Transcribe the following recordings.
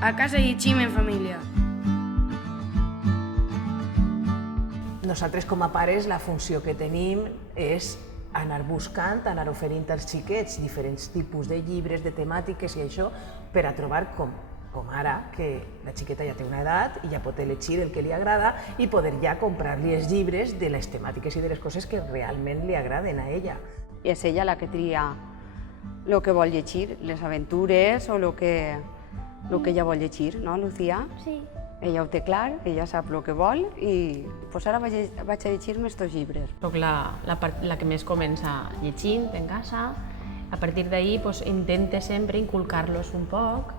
A casa llegim en família. Nosaltres, com a pares, la funció que tenim és anar buscant, anar oferint als xiquets diferents tipus de llibres, de temàtiques i això, per a trobar com ara, que la xiqueta ja té una edat i ja pot elegir el que li agrada i poder ja comprar-li els llibres de les temàtiques i de les coses que realment li agraden a ella. És ella la que tria el que vol llegir, les aventures o el que ella vol llegir, no, Lucía? Sí. Ella ho té clar, ella sap el que vol i doncs ara vaig a llegir-me estos llibres. Soc la que més comença llegint en casa. A partir d'ahir intente sempre inculcar-los un poc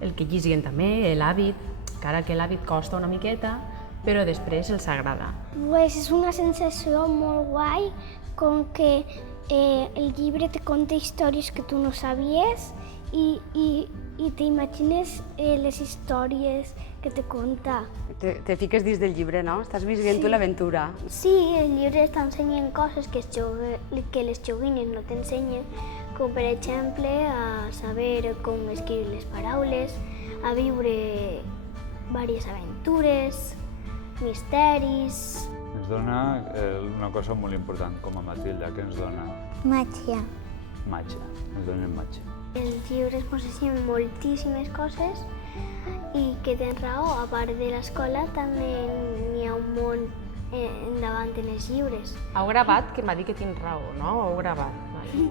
el que llegien també, l'hàbit, encara que l'hàbit costa una miqueta, però després els agrada. Pues és una sensació molt guai, com que el llibre te conta històries que tu no sabies i t'imagines les històries que te conta. Te fiques dins del llibre, no? Estàs vivint tu l'aventura. Sí, el llibre t'ensenya coses que les joguines no t'ensenyen, com per exemple a saber com escriure les paraules, a viure diverses aventures, misteris. Ens dona una cosa molt important com a Matilda, que ens dona Màgia. màgia, ens donen màgia. Els llibres ens ensenyen moltíssimes coses i que tens raó, a part de l'escola també n'hi ha un món endavant en els llibres. Heu gravat, que m'ha dit que tinc raó, no? Heu gravat. Vale.